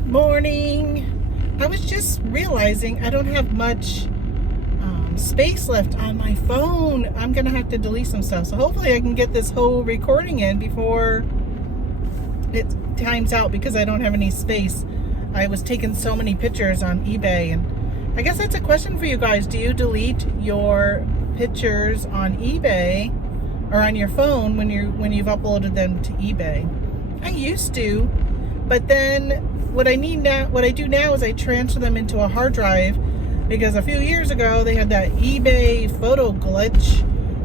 Good morning. I was just realizing I don't have much space left on my phone. I'm gonna have to delete some stuff, so hopefully I can get this whole recording in before it times out because I don't have any space. I was taking so many pictures on eBay, and I guess that's a question for you guys. Do you delete your pictures on eBay or on your phone when you've uploaded them to eBay? I used to, but then what I do now is I transfer them into a hard drive, because a few years ago they had that eBay photo glitch,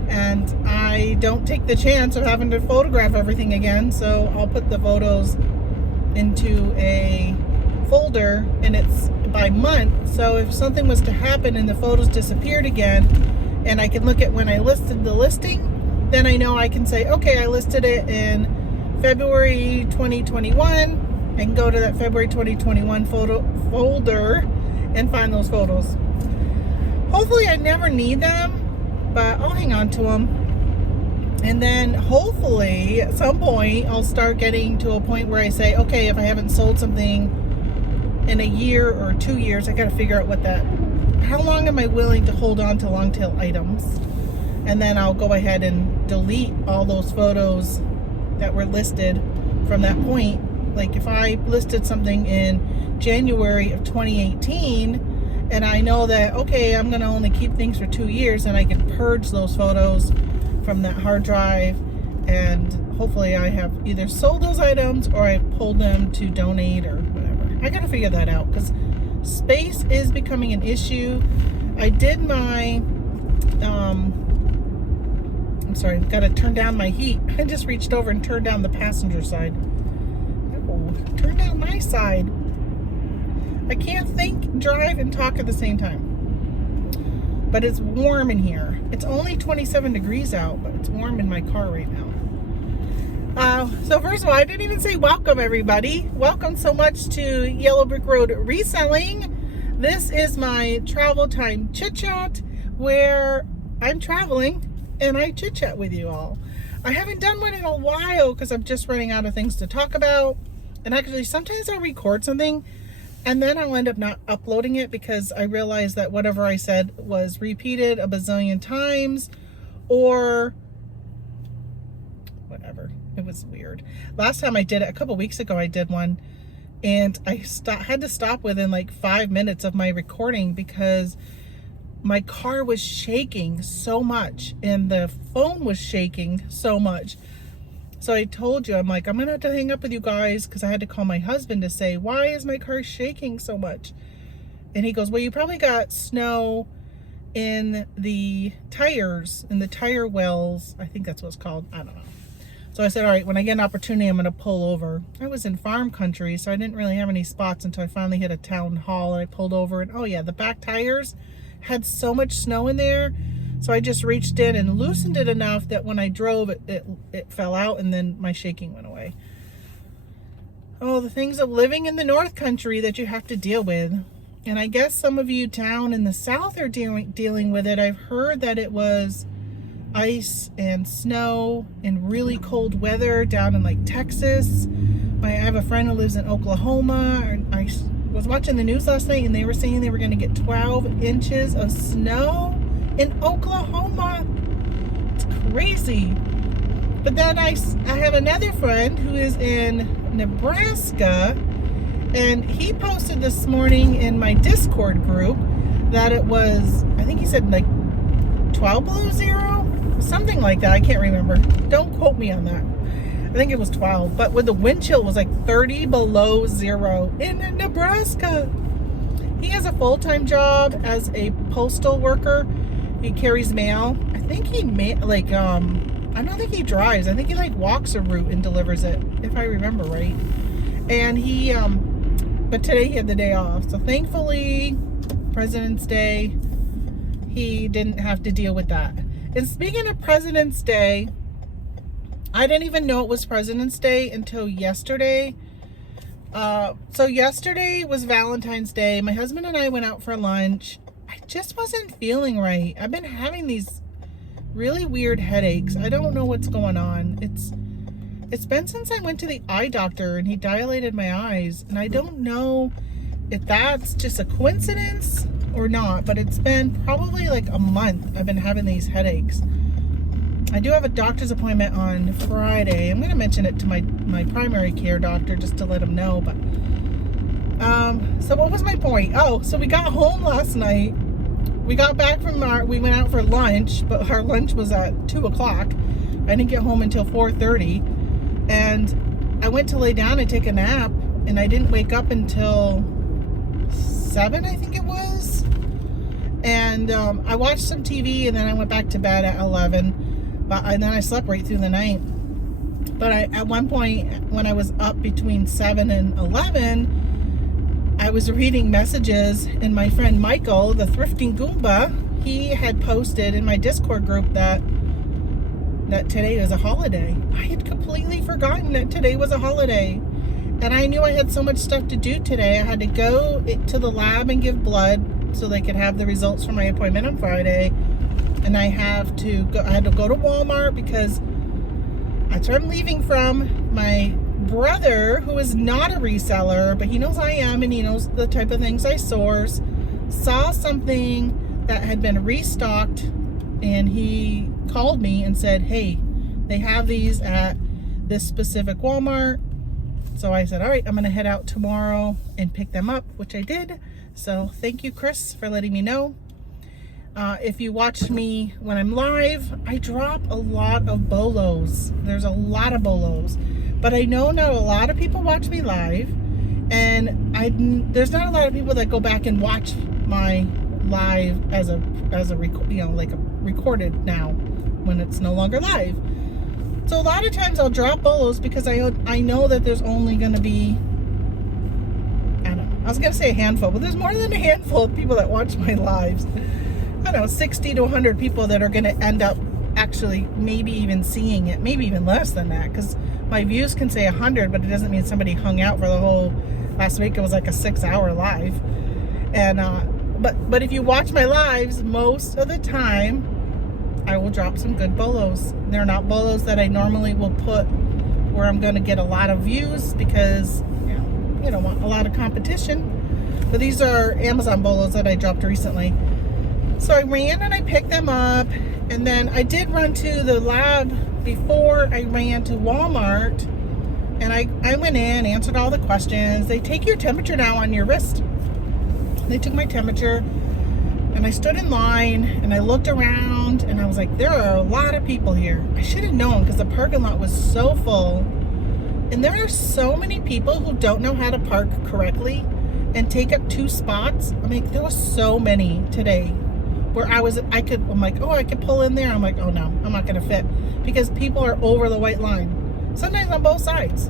and I don't take the chance of having to photograph everything again. So I'll put the photos into a folder, and it's by month. So if something was to happen and the photos disappeared again, and I can look at when I listed the listing, then I know I can say, okay, I listed it in February 2021. I can go to that February 2021 photo folder and find those photos. Hopefully I never need them, but I'll hang on to them. And then hopefully at some point I'll start getting to a point where I say, okay, if I haven't sold something in a year or 2 years, I got to figure out how long am I willing to hold on to long tail items? And then I'll go ahead and delete all those photos that were listed from that point. Like if I listed something in January of 2018 and I know that, okay, I'm gonna only keep things for 2 years, and I can purge those photos from that hard drive, and hopefully I have either sold those items or I pulled them to donate or whatever. I gotta figure that out because space is becoming an issue. I did my I'm sorry, I've got to turn down my heat. I just reached over and turned down the passenger side. Oh, turn down my side. I can't think, drive, and talk at the same time. But it's warm in here. It's only 27 degrees out, but it's warm in my car right now. So first of all, I didn't even say welcome, everybody. Welcome so much to Yellow Brick Road Reselling. This is my travel time chit chat where I'm traveling and I chit chat with you all. I haven't done one in a while because I'm just running out of things to talk about. And actually, sometimes I'll record something and then I'll end up not uploading it because I realize that whatever I said was repeated a bazillion times or whatever. It was weird. Last time I did it, a couple weeks ago, I did one, and I had to stop within like 5 minutes of my recording because my car was shaking so much and the phone was shaking so much. So I told you, I'm like, I'm gonna have to hang up with you guys because I had to call my husband to say, why is my car shaking so much? And he goes, well, you probably got snow in the tires, in the tire wells. I think that's what it's called. I don't know. So I said, all right, when I get an opportunity, I'm gonna pull over. I was in farm country, so I didn't really have any spots until I finally hit a town hall, and I pulled over, and oh yeah, the back tires had so much snow in there. So I just reached in and loosened it enough that when I drove, it fell out, and then my shaking went away. Oh, the things of living in the North Country that you have to deal with. And I guess some of you down in the South are dealing with it. I've heard that it was ice and snow and really cold weather down in like Texas. I have a friend who lives in Oklahoma. I was watching the news last night and they were saying they were going to get 12 inches of snow in Oklahoma. It's crazy. But then I have another friend who is in Nebraska, and he posted this morning in my Discord group that it was, I think he said like 12 below zero, something like that. I can't remember. Don't quote me on that. I think it was 12, but with the wind chill was like 30 below zero in Nebraska. He has a full-time job as a postal worker. He carries mail. I think I don't think he drives. I think he like walks a route and delivers it, if I remember right. And he, but today he had the day off. So thankfully, President's Day, he didn't have to deal with that. And speaking of President's Day, I didn't even know it was President's Day until yesterday. So yesterday was Valentine's Day. My husband and I went out for lunch. I just wasn't feeling right. I've been having these really weird headaches. I don't know what's going on. It's been since I went to the eye doctor and he dilated my eyes, and I don't know if that's just a coincidence or not, but it's been probably like a month I've been having these headaches. I do have a doctor's appointment on Friday. I'm going to mention it to my primary care doctor just to let him know. But so what was my point? Oh, so we got home last night. We got back from we went out for lunch, but our lunch was at 2 o'clock. I didn't get home until 4:30. And I went to lay down and take a nap, and I didn't wake up until 7, I think it was. And I watched some TV, and then I went back to bed at 11. And then I slept right through the night. But at one point, when I was up between 7 and 11, I was reading messages, and my friend Michael, the Thrifting Goomba, he had posted in my Discord group that today is a holiday. I had completely forgotten that today was a holiday. And I knew I had so much stuff to do today. I had to go to the lab and give blood so they could have the results from my appointment on Friday. And I had to go to Walmart because that's where I'm leaving from. My brother, who is not a reseller, but he knows I am, and he knows the type of things I source, saw something that had been restocked, and he called me and said, hey, they have these at this specific Walmart. So I said, all right, I'm going to head out tomorrow and pick them up, which I did. So thank you, Chris, for letting me know. If you watch me when I'm live, I drop a lot of bolos. There's a lot of bolos. But I know not a lot of people watch me live. And there's not a lot of people that go back and watch my live as a recorded now when it's no longer live. So a lot of times I'll drop bolos because I know that there's only going to be, I was going to say a handful, but there's more than a handful of people that watch my lives. 60 to 100 people that are going to end up actually maybe even seeing it, maybe even less than that, because my views can say 100, but it doesn't mean somebody hung out for the whole, last week it was like a 6-hour live. And but if you watch my lives, most of the time I will drop some good bolos. They're not bolos that I normally will put where I'm going to get a lot of views because you don't want a lot of competition. But these are Amazon bolos that I dropped recently. So I ran and I picked them up, and then I did run to the lab before I ran to Walmart, and I went in, answered all the questions. They take your temperature now on your wrist. They took my temperature, and I stood in line, and I looked around, and I was like, there are a lot of people here. I should have known because the parking lot was so full, and there are so many people who don't know how to park correctly and take up 2 spots. I mean, there was so many today where I could pull in there. I'm like, oh no, I'm not gonna fit because people are over the white line. Sometimes on both sides.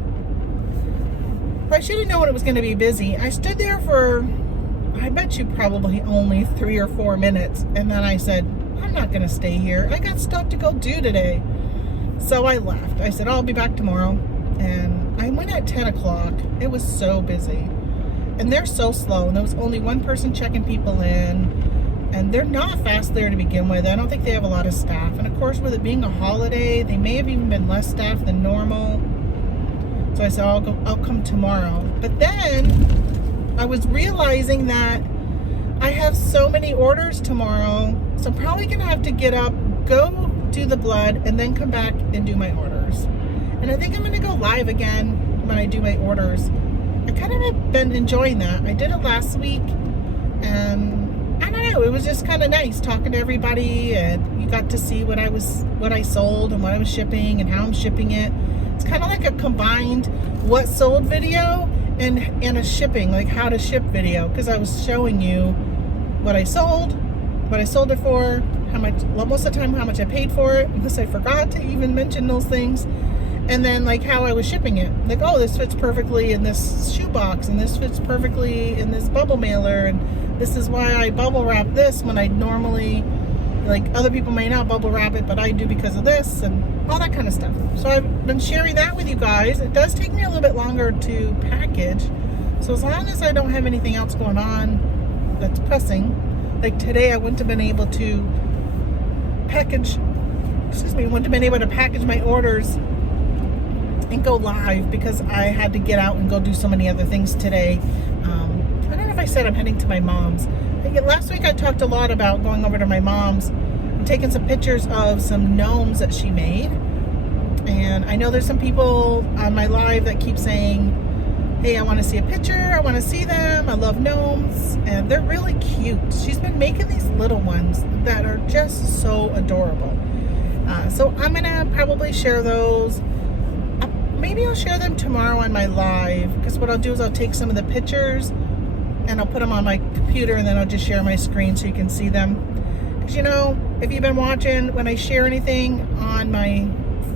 But I should have known it was gonna be busy. I stood there for, I bet you probably only 3 or 4 minutes. And then I said, I'm not gonna stay here. I got stuff to go do today. So I left. I said, I'll be back tomorrow. And I went at 10 o'clock. It was so busy. And they're so slow. And there was only one person checking people in. And they're not fast there to begin with. I don't think they have a lot of staff. And of course, with it being a holiday, they may have even been less staff than normal. So I said, I'll come tomorrow. But then I was realizing that I have so many orders tomorrow. So I'm probably going to have to get up, go do the blood, and then come back and do my orders. And I think I'm going to go live again when I do my orders. I kind of have been enjoying that. I did it last week, and I don't know, it was just kind of nice talking to everybody, and you got to see what I sold and what I was shipping and how I'm shipping it. It's kind of like a combined what sold video and a shipping, like how to ship video, because I was showing you what I sold it for, how much, most of the time how much I paid for it, because I forgot to even mention those things. And then like how I was shipping it. Like, oh, this fits perfectly in this shoebox, and this fits perfectly in this bubble mailer, and this is why I bubble wrap this when I normally, like other people may not bubble wrap it, but I do because of this, and all that kind of stuff. So I've been sharing that with you guys. It does take me a little bit longer to package. So as long as I don't have anything else going on that's pressing, like today I wouldn't have been able to package my orders and go live because I had to get out and go do so many other things today. I don't know if I said I'm heading to my mom's. Last week I talked a lot about going over to my mom's and taking some pictures of some gnomes that she made. And I know there's some people on my live that keep saying, hey, I want to see a picture, I want to see them, I love gnomes, and they're really cute. She's been making these little ones that are just so adorable. So I'm gonna probably share those. Maybe I'll share them tomorrow on my live, because what I'll do is I'll take some of the pictures and I'll put them on my computer, and then I'll just share my screen so you can see them. Because, you know, if you've been watching, when I share anything on my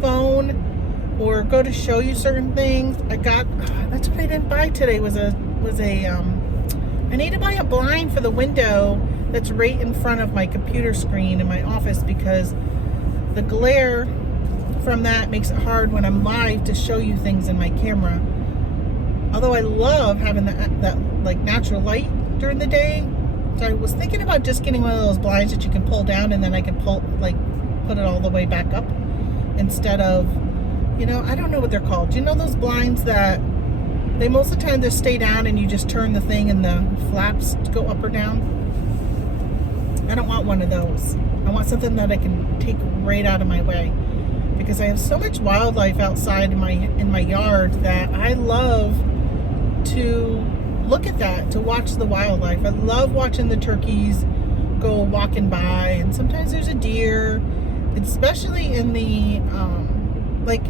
phone or go to show you certain things, that's what I didn't buy today, I need to buy a blind for the window that's right in front of my computer screen in my office, because the glare from that makes it hard when I'm live to show you things in my camera. Although I love having that like natural light during the day. So I was thinking about just getting one of those blinds that you can pull down, and then I can put it all the way back up, instead of, you know, I don't know what they're called. You know those blinds that they most of the time just stay down and you just turn the thing and the flaps go up or down? I don't want one of those. I want something that I can take right out of my way, because I have so much wildlife outside in my yard that I love to look at that, to watch the wildlife. I love watching the turkeys go walking by, and sometimes there's a deer, especially in the like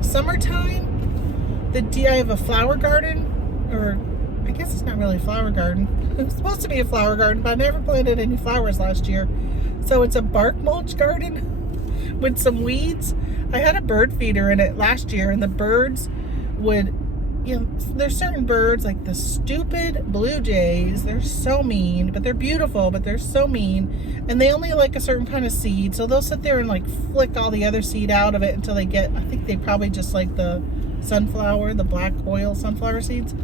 summertime. I have a flower garden, or I guess it's not really a flower garden. It's supposed to be a flower garden, but I never planted any flowers last year. So it's a bark mulch garden with some weeds. I had a bird feeder in it last year, and the birds would, you know, there's certain birds, like the stupid blue jays, they're so mean, but they're beautiful, but they're so mean, and they only like a certain kind of seed, so they'll sit there and like flick all the other seed out of it until they get, I think they probably just like the sunflower, the black oil sunflower seeds.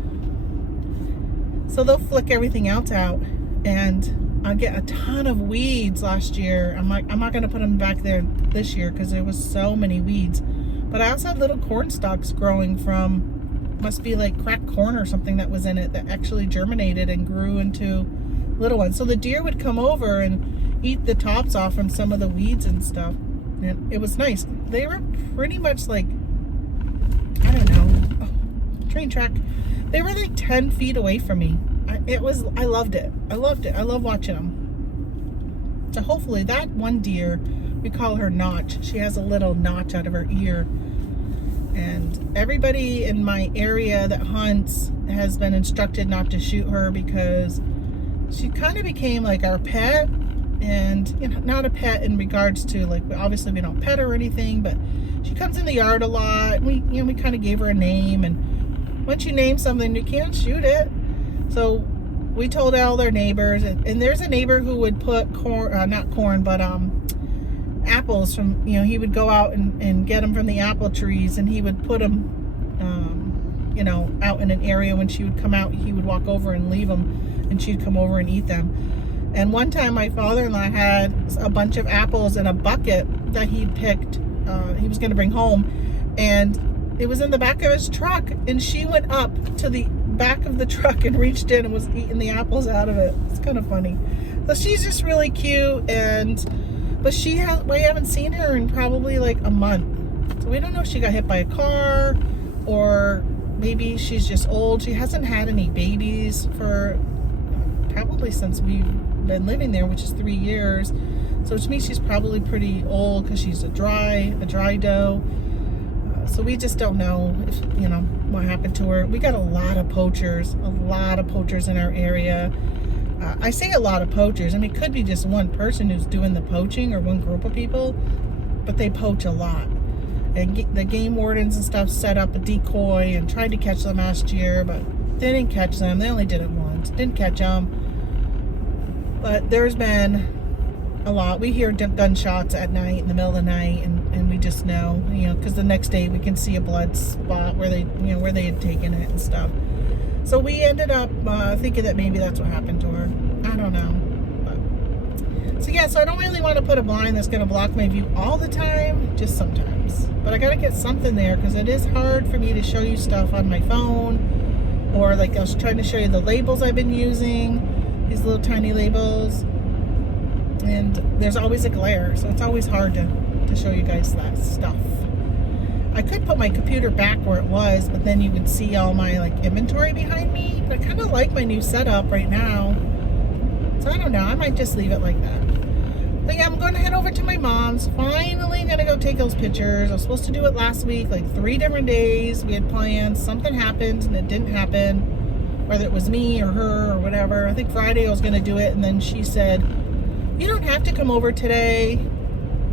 So they'll flick everything else out, and I get a ton of weeds last year. I'm not going to put them back there this year because there was so many weeds. But I also had little corn stalks growing from, must be like cracked corn or something that was in it, that actually germinated and grew into little ones. So the deer would come over and eat the tops off from some of the weeds and stuff. And it was nice. They were pretty much like, I don't know, train track. They were like 10 feet away from me. I loved it. I love watching them. So hopefully that one deer, we call her Notch. She has a little notch out of her ear. And everybody in my area that hunts has been instructed not to shoot her, because she kind of became like our pet. And, you know, not a pet in regards to, like, obviously we don't pet her or anything, but she comes in the yard a lot. We kind of gave her a name, and once you name something, you can't shoot it. So we told all their neighbors, and there's a neighbor who would put corn, not corn, but apples from, you know, he would go out and get them from the apple trees, and he would put them, you know, out in an area. When she would come out, he would walk over and leave them, and she'd come over and eat them. And one time my father-in-law had a bunch of apples in a bucket that he'd picked, he was going to bring home, and it was in the back of his truck, and she went up to the back of the truck and reached in and was eating the apples out of it. It's kind of funny. So she's just really cute, but we haven't seen her in probably like a month. So we don't know if she got hit by a car, or maybe she's just old. She hasn't had any babies for probably since we've been living there, which is 3 years. So which means she's probably pretty old, because she's a dry doe. So we just don't know if, you know, what happened to her. We got a lot of poachers in our area. I say a lot of poachers. I mean, it could be just one person who's doing the poaching, or one group of people, but they poach a lot. And the game wardens and stuff set up a decoy and tried to catch them last year, but they didn't catch them. They only did it once. Didn't catch them. But there's been a lot. We hear gunshots at night, in the middle of the night, and we just know, you know, because the next day we can see a blood spot where they had taken it and stuff. So we ended up thinking that maybe that's what happened to her. I don't know. So yeah, so I don't really want to put a blind that's going to block my view all the time, just sometimes. But I got to get something there because it is hard for me to show you stuff on my phone, or like I was trying to show you the labels I've been using, these little tiny labels, and there's always a glare, so it's always hard to show you guys that stuff. I could put my computer back where it was, but then you would see all my like inventory behind me. But I kind of like my new setup right now. So I don't know, I might just leave it like that. But yeah, I'm going to head over to my mom's. Finally gonna go take those pictures. I was supposed to do it last week, like 3 different days. We had plans, something happened and it didn't happen. Whether it was me or her or whatever. I think Friday I was gonna do it, and then she said, you don't have to come over today.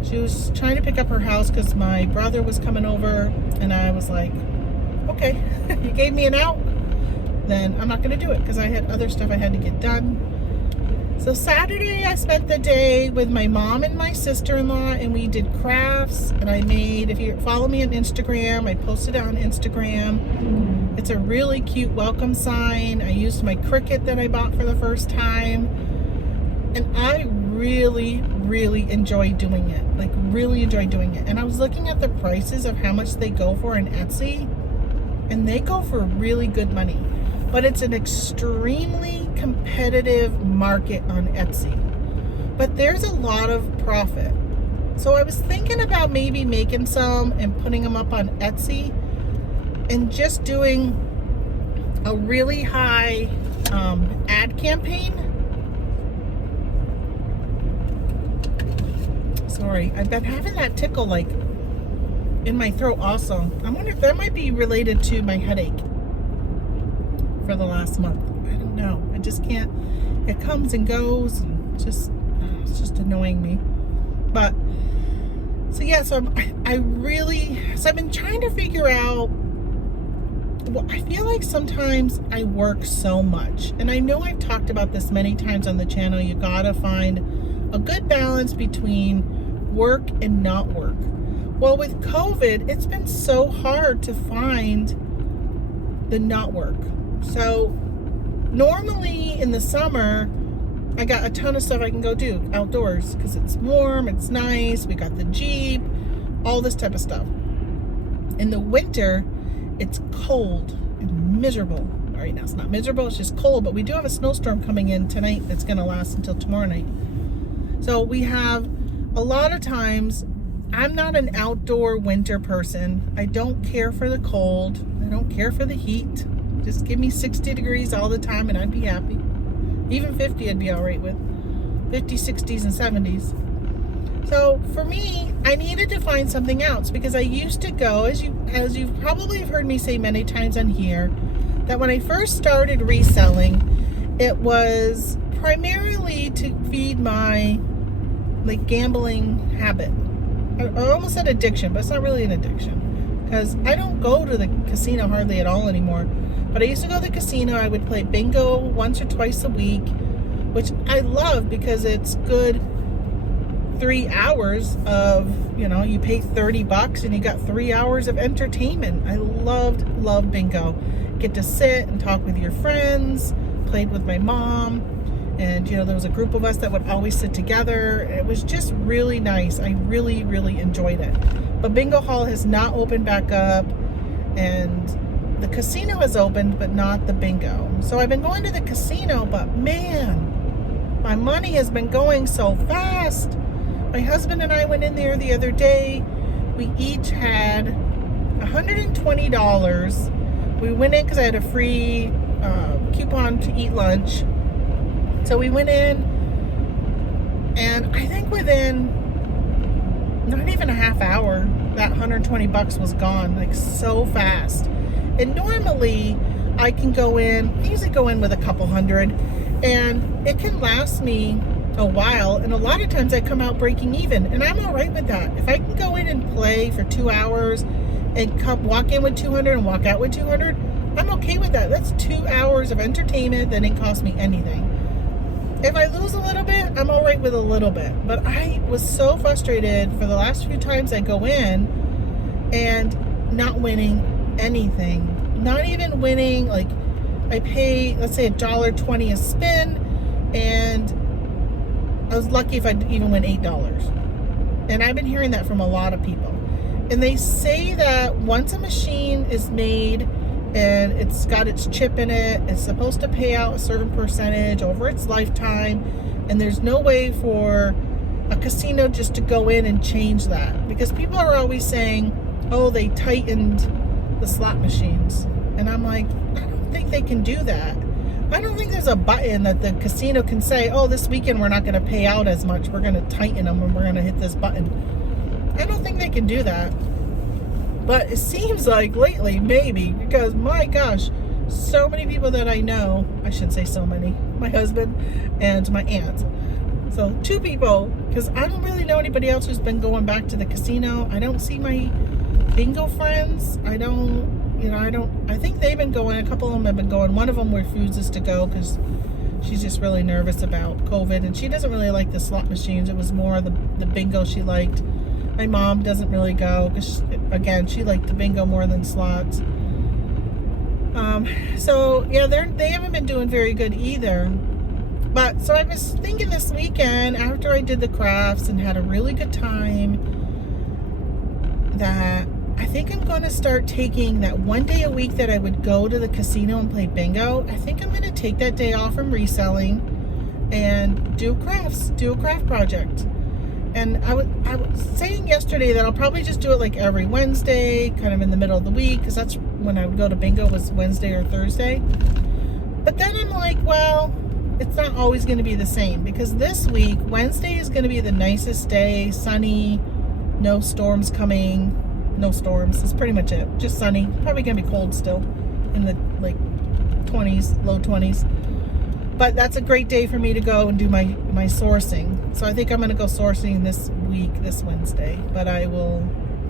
She was trying to pick up her house because my brother was coming over, and I was like, okay, you gave me an out, then I'm not going to do it because I had other stuff I had to get done. So Saturday I spent the day with my mom and my sister-in-law, and we did crafts, and I made, if you follow me on Instagram, I posted it on Instagram. It's a really cute welcome sign. I used my Cricut that I bought for the first time, and I really enjoy doing it. Like, really enjoy doing it. And I was looking at the prices of how much they go for in Etsy, and they go for really good money. But it's an extremely competitive market on Etsy. But there's a lot of profit. So I was thinking about maybe making some and putting them up on Etsy and just doing a really high ad campaign. Sorry, I've been having that tickle like in my throat also. I wonder if that might be related to my headache for the last month. I don't know. I just can't. It comes and goes, and it's just annoying me. But so yeah, so I've been trying to figure out. Well, I feel like sometimes I work so much, and I know I've talked about this many times on the channel. You gotta find a good balance between work and not work. Well, with COVID, it's been so hard to find the not work. So normally in the summer, I got a ton of stuff I can go do outdoors because it's warm, it's nice, we got the Jeep, all this type of stuff. In the winter, it's cold and miserable. All right, now it's not miserable, it's just cold, but we do have a snowstorm coming in tonight that's gonna last until tomorrow night. So we have a lot of times, I'm not an outdoor winter person. I don't care for the cold. I don't care for the heat. Just give me 60 degrees all the time and I'd be happy. Even 50 I'd be all right with. 50s, 60s, and 70s. So for me, I needed to find something else because I used to go, as you've probably heard me say many times on here, that when I first started reselling, it was primarily to feed my like gambling habit. I almost said addiction, but it's not really an addiction because I don't go to the casino hardly at all anymore. But I used to go to the casino. I would play bingo once or twice a week, which I love because it's good 3 hours of, you pay $30 and you got 3 hours of entertainment. I love bingo. Get to sit and talk with your friends, played with my mom. And, there was a group of us that would always sit together. It was just really nice. I really enjoyed it. But Bingo Hall has not opened back up. And the casino has opened, but not the bingo. So I've been going to the casino, but man, my money has been going so fast. My husband and I went in there the other day. We each had $120. We went in because I had a free coupon to eat lunch. So we went in, and I think within not even a half hour, that $120 was gone, like so fast. And normally I can go in, I usually go in with a couple hundred, and it can last me a while. And a lot of times I come out breaking even, and I'm all right with that. If I can go in and play for 2 hours and walk in with 200 and walk out with 200, I'm okay with that. That's 2 hours of entertainment that didn't cost me anything. If I lose a little bit, I'm all right with a little bit. But I was so frustrated for the last few times I go in and not winning anything. Not even winning, like I pay, let's say $1.20 a spin, and I was lucky if I even win $8. And I've been hearing that from a lot of people. And they say that once a machine is made and it's got its chip in it, it's supposed to pay out a certain percentage over its lifetime, and there's no way for a casino just to go in and change that. Because people are always saying, oh, they tightened the slot machines. And I'm like, I don't think they can do that. I don't think there's a button that the casino can say, oh, this weekend we're not going to pay out as much. We're going to tighten them and we're going to hit this button. I don't think they can do that. But it seems like lately, maybe, because my gosh, so many people that I know, I shouldn't say so many, my husband and my aunt. So 2 people, because I don't really know anybody else who's been going back to the casino. I don't see my bingo friends. I think they've been going, a couple of them have been going. One of them refuses to go because she's just really nervous about COVID, and she doesn't really like the slot machines. It was more the bingo she liked. My mom doesn't really go because, again, she liked the bingo more than slots. So yeah, they haven't been doing very good either. But so I was thinking this weekend, after I did the crafts and had a really good time, that I think I'm going to start taking that one day a week that I would go to the casino and play bingo. I think I'm going to take that day off from reselling and do a craft project. And I was saying yesterday that I'll probably just do it like every Wednesday, kind of in the middle of the week, because that's when I would go to bingo, was Wednesday or Thursday. But then I'm like, well, it's not always going to be the same, because this week, Wednesday is going to be the nicest day, sunny, no storms coming, no storms. That's pretty much it. Just sunny. Probably going to be cold still in the like 20s, low 20s. But that's a great day for me to go and do my sourcing. So I think I'm going to go sourcing this week, this Wednesday. But I'll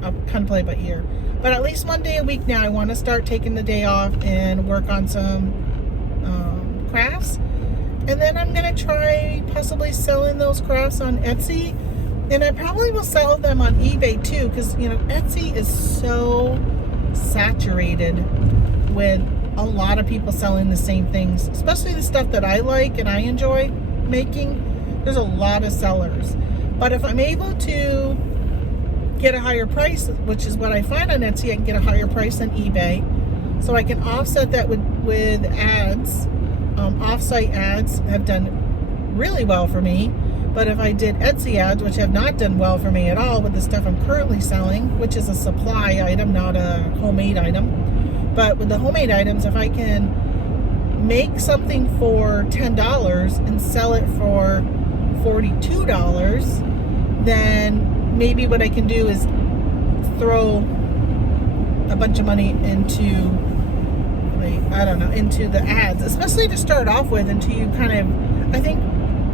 kind of play by ear. But at least one day a week now, I want to start taking the day off and work on some crafts. And then I'm going to try possibly selling those crafts on Etsy. And I probably will sell them on eBay too, because, Etsy is so saturated with a lot of people selling the same things, especially the stuff that I like and I enjoy making. There's a lot of sellers. But if I'm able to get a higher price, which is what I find on Etsy, I can get a higher price than eBay. So I can offset that with ads. Off-site ads have done really well for me. But if I did Etsy ads, which have not done well for me at all with the stuff I'm currently selling, which is a supply item, not a homemade item. But with the homemade items, if I can make something for $10 and sell it for $42, then maybe what I can do is throw a bunch of money into, into the ads, especially to start off with, until you kind of,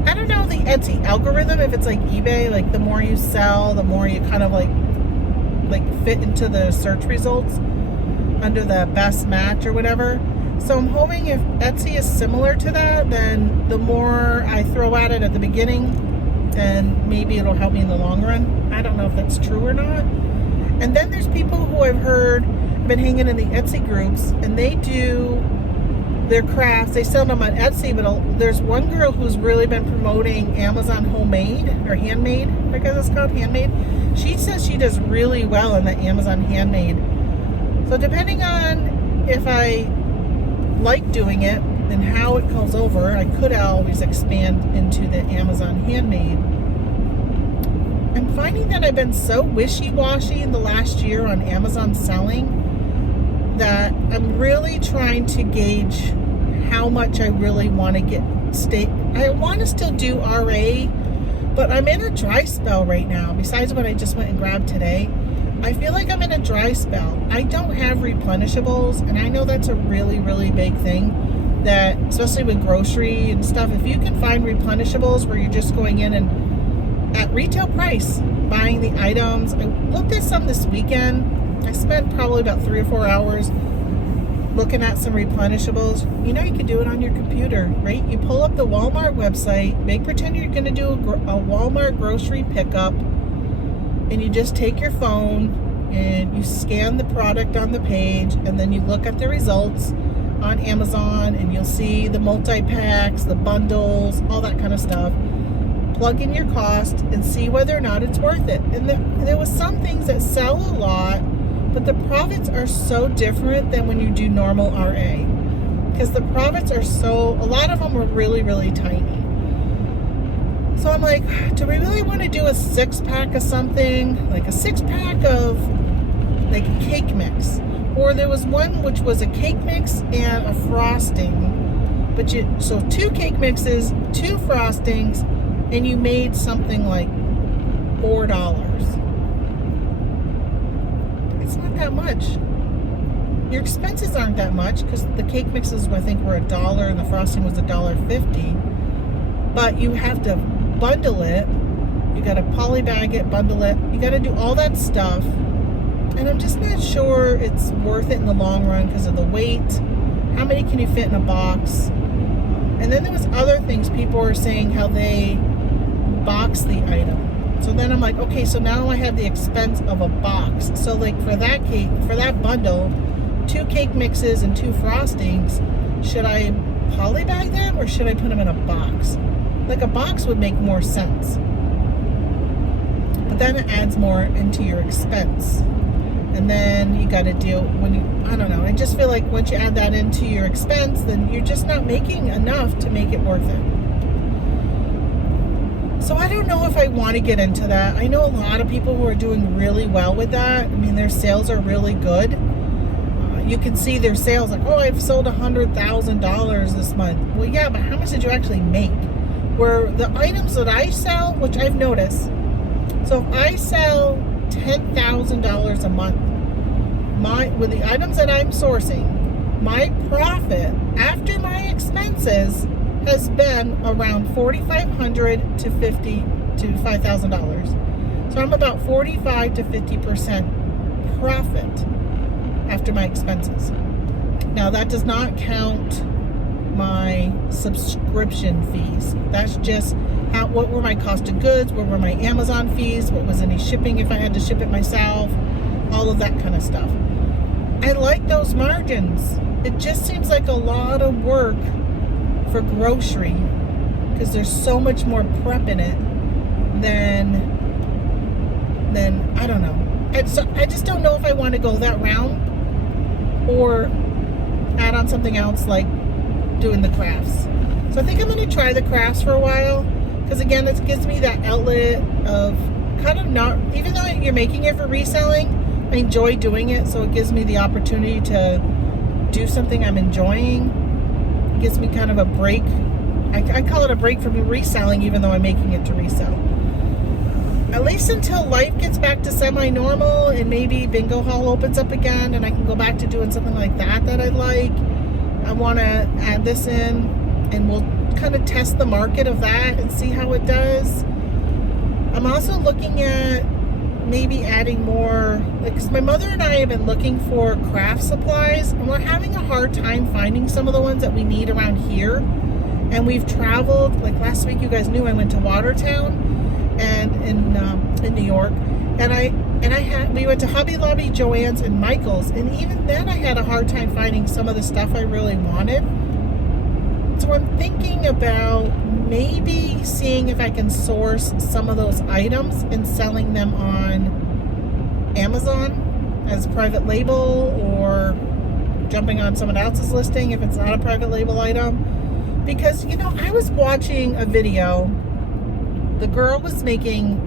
I don't know the Etsy algorithm, if it's like eBay, like the more you sell, the more you kind of like fit into the search results under the best match or whatever. So I'm hoping if Etsy is similar to that, then the more I throw at it at the beginning, then maybe it'll help me in the long run. I don't know if that's true or not. And then there's people who I've heard have been hanging in the Etsy groups, and they do their crafts. They sell them on Etsy, but there's one girl who's really been promoting Amazon homemade or handmade, I guess it's called handmade. She says she does really well in the Amazon handmade. So depending on if I like doing it and how it goes over, I could always expand into the Amazon handmade. I'm finding that I've been so wishy-washy in the last year on Amazon selling that I'm really trying to gauge how much I really want to get. I want to still do RA, but I'm in a dry spell right now. Besides what I just went and grabbed today, I feel like I'm in a dry spell. I don't have replenishables, and I know that's a really, really big thing, that especially with grocery and stuff, if you can find replenishables where you're just going in and at retail price buying the items. I looked at some this weekend. I spent probably about 3 or 4 hours looking at some replenishables. You can do it on your computer, right? You pull up the Walmart website, make pretend you're going to do a Walmart grocery pickup, and you just take your phone and you scan the product on the page, and then you look at the results on Amazon, and you'll see the multi-packs, the bundles, all that kind of stuff. plug in your cost and see whether or not it's worth it. And there was some things that sell a lot, but the profits are so different than when you do normal RA. Because the profits are a lot of them were really, really tiny. So I'm like, do we really want to do a 6-pack of something? Like a 6-pack of like a cake mix. Or there was one which was a cake mix and a frosting. So 2 cake mixes, 2 frostings, and you made something like $4. It's not that much. Your expenses aren't that much because the cake mixes I think were $1 and the frosting was $1.50. But you have to bundle it. You got to poly bag it, bundle it. You got to do all that stuff. And I'm just not sure it's worth it in the long run because of the weight. How many can you fit in a box? And then there was other things people were saying how they box the item. So then I'm like, okay, so now I have the expense of a box. So like for that bundle, 2 cake mixes and 2 frostings, should I poly bag them or should I put them in a box? Like a box would make more sense. But then it adds more into your expense. And then you got to deal I don't know. I just feel like once you add that into your expense, then you're just not making enough to make it worth it. So I don't know if I want to get into that. I know a lot of people who are doing really well with that. I mean, their sales are really good. You can see their sales like, oh, I've sold $100,000 this month. Well, yeah, but how much did you actually make? Where the items that I sell, which I've noticed, so if I sell $10,000 a month, with the items that I'm sourcing, my profit after my expenses has been around $4,500 to $5,000. So I'm about 45 to 50% profit after my expenses. Now that does not count my subscription fees. That's just what were my cost of goods, what were my Amazon fees, what was any shipping if I had to ship it myself, all of that kind of stuff. I like those margins. It just seems like a lot of work for grocery because there's so much more prep in it than I don't know. I just don't know if I want to go that route or add on something else like doing the crafts. So I think I'm going to try the crafts for a while because again, it gives me that outlet of kind of not, even though you're making it for reselling, I enjoy doing it, so it gives me the opportunity to do something I'm enjoying. It gives me kind of a break. I call it a break from reselling, even though I'm making it to resell. At least until life gets back to semi-normal and maybe bingo hall opens up again and I can go back to doing something like that I like. I want to add this in and we'll kind of test the market of that and see how it does. I'm also looking at maybe adding more, because my mother and I have been looking for craft supplies and we're having a hard time finding some of the ones that we need around here. And we've traveled, like last week you guys knew I went to Watertown and in New York, and we went to Hobby Lobby, Joann's, and Michael's, and even then I had a hard time finding some of the stuff I really wanted. So I'm thinking about maybe seeing if I can source some of those items and selling them on Amazon as private label or jumping on someone else's listing if it's not a private label item. Because, you know, I was watching a video. The girl was making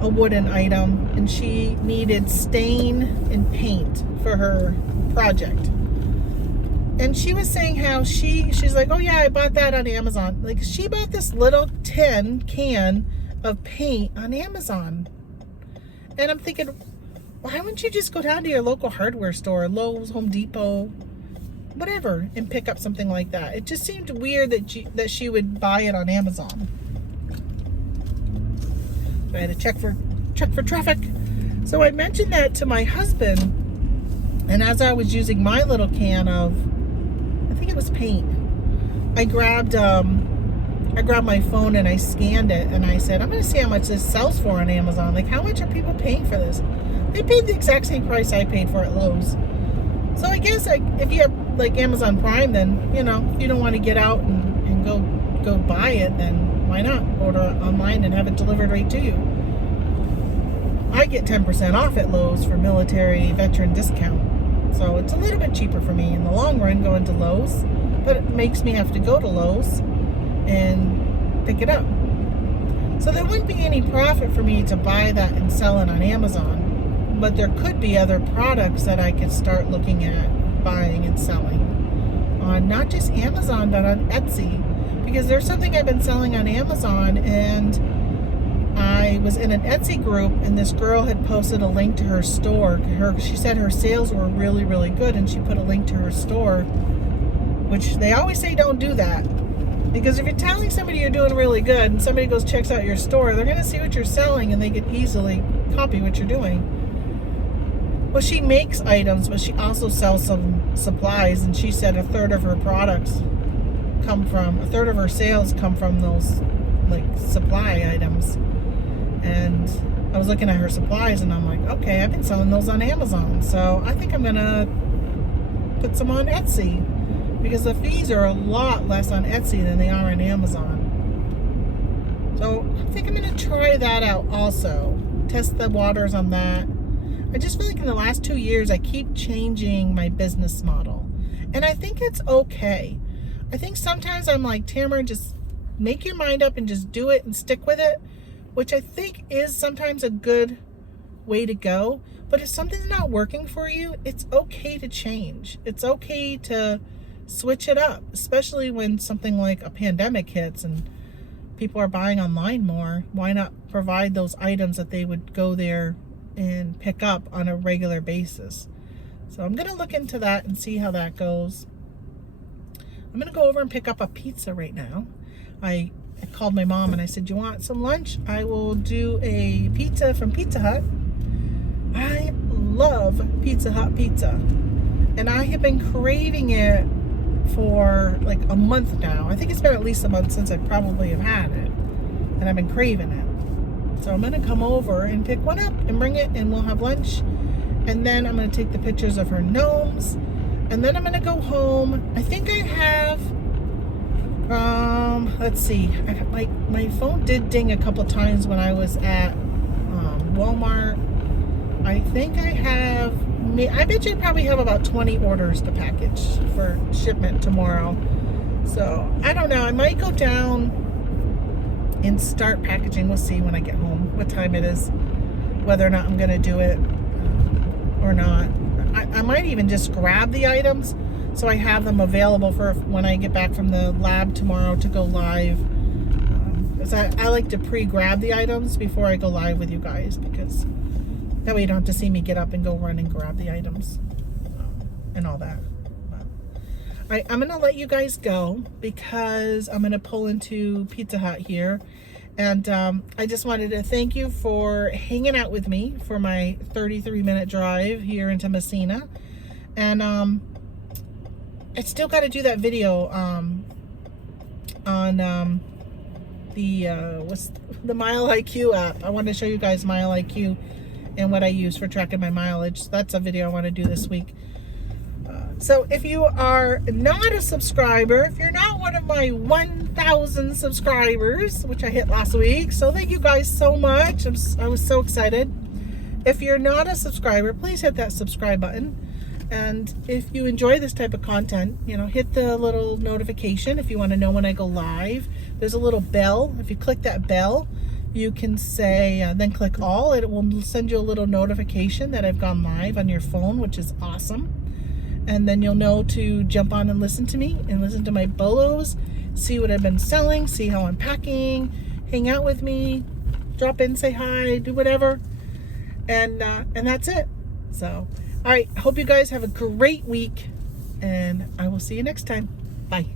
a wooden item and she needed stain and paint for her project. And she was saying how she's like, oh yeah, I bought that on Amazon. Like she bought this little tin can of paint on Amazon. And I'm thinking, why wouldn't you just go down to your local hardware store, Lowe's, Home Depot, whatever, and pick up something like that? It just seemed weird that she would buy it on Amazon. So I had to check for traffic. So I mentioned that to my husband, and as I was using my little can of, I think it was paint, I grabbed my phone and I scanned it and I said, I'm going to see how much this sells for on Amazon. Like, how much are people paying for this? They paid the exact same price I paid for at Lowe's. So I guess if you have like Amazon Prime, then, you know, if you don't want to get out and go buy it, then why not order online and have it delivered right to you? I get 10% off at Lowe's for military veteran discount. So it's a little bit cheaper for me in the long run going to Lowe's, but it makes me have to go to Lowe's and pick it up. So there wouldn't be any profit for me to buy that and sell it on Amazon, but there could be other products that I could start looking at buying and selling on not just Amazon, but on Etsy, because there's something I've been selling on Amazon, and I was in an Etsy group, and this girl had posted a link to her store. She said her sales were really, really good, and she put a link to her store, which they always say don't do that. Because if you're telling somebody you're doing really good and somebody goes checks out your store, they're going to see what you're selling and they could easily copy what you're doing. Well, she makes items, but she also sells some supplies, and she said a third of her sales come from those like supply items. And I was looking at her supplies and I'm like, okay, I've been selling those on Amazon, so I think I'm gonna put some on Etsy, because the fees are a lot less on Etsy than they are on Amazon. So I think I'm going to try that out also. Test the waters on that. I just feel like in the last 2 years, I keep changing my business model. And I think it's okay. I think sometimes I'm like, Tamara, just make your mind up and just do it and stick with it, which I think is sometimes a good way to go. But if something's not working for you, it's okay to change. It's okay to switch it up, especially when something like a pandemic hits and people are buying online more. Why not provide those items that they would go there and pick up on a regular basis? So I'm going to look into that and see how that goes. I'm going to go over and pick up a pizza right now. I called my mom and I said, you want some lunch? I will do a pizza from Pizza Hut. I love Pizza Hut pizza, and I have been craving it for like a month now. I think it's been at least a month since I probably have had it, and I've been craving it. So I'm gonna come over and pick one up and bring it, and we'll have lunch, and then I'm gonna take the pictures of her gnomes, and then I'm gonna go home. I think I have let's see, my phone did ding a couple times when I was at Walmart. I think I bet you probably have about 20 orders to package for shipment tomorrow. So I don't know, I might go down and start packaging. We'll see when I get home what time it is, whether or not I'm gonna do it or not. I might even just grab the items so I have them available for when I get back from the lab tomorrow to go live. Because I like to pre-grab the items before I go live with you guys, because that way you don't have to see me get up and go run and grab the items and all that. I'm going to let you guys go because I'm going to pull into Pizza Hut here. And I just wanted to thank you for hanging out with me for my 33-minute drive here into Messina. And I still got to do that video on the Mile IQ app. I want to show you guys Mile IQ and what I use for tracking my mileage. So that's a video I want to do this week. So if you are not a subscriber, if you're not one of my 1,000 subscribers, which I hit last week, so thank you guys so much. I was so excited. If you're not a subscriber, please hit that subscribe button. And if you enjoy this type of content, hit the little notification if you want to know when I go live. There's a little bell. If you click that bell, you can say, then click all. It will send you a little notification that I've gone live on your phone, which is awesome. And then you'll know to jump on and listen to me and listen to my bolos, see what I've been selling, see how I'm packing, hang out with me, drop in, say hi, do whatever. And that's it. So, all right, hope you guys have a great week, and I will see you next time. Bye.